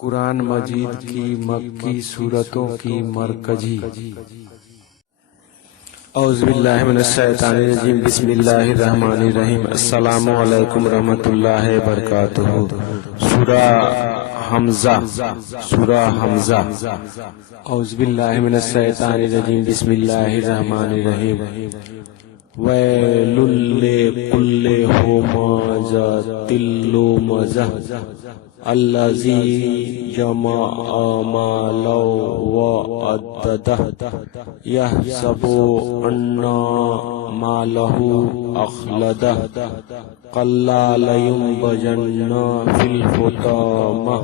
قرآن مجید کی مکی سورتوں کی مرکزی اعوذ باللہ من الشیطان الرجیم بسم اللہ الرحمن الرحیم السلام علیکم ورحمۃ اللہ وبرکاتہ۔ سورہ حمزہ اعوذ باللہ من الشیطان الرجیم بسم اللہ الرحمن الرحیم ویل لکل ہمزۃ لمزہ الذی جمع مالا وعددہ یحسب ان مالہ اخلدہ کلا لینبذن فی الحطامہ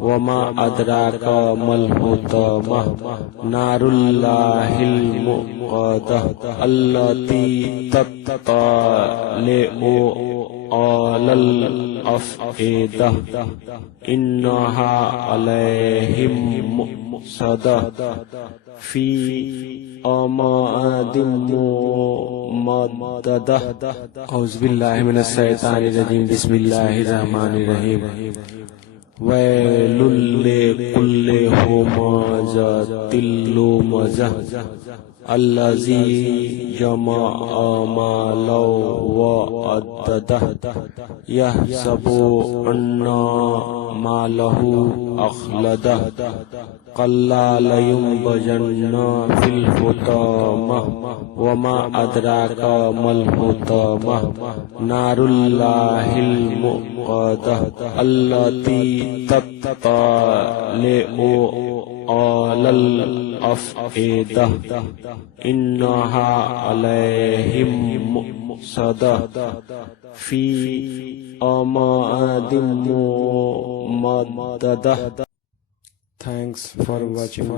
وما ادراک ما الحطامہ نار اللہ الموقدہ التی تطلع علی الافئدہ انہا علیہم مؤصدہ فی اماد ممددہ۔ اعوذ باللہ من الشیطان الرجیم بسم اللہ الرحمن الرحیم ویل لکل ہمزۃ لمزہ الذی جمع مالا وعددہ یحسب ان مالہ اخلدہ کلا لینبذن فی الحطامہ وما ادراک ما الحطامہ نار اللہ الموقدہ التی تطلع علی الافئدہ انہا علیہم مؤصدہ فی اماد ممددہ۔ Thanks for watching.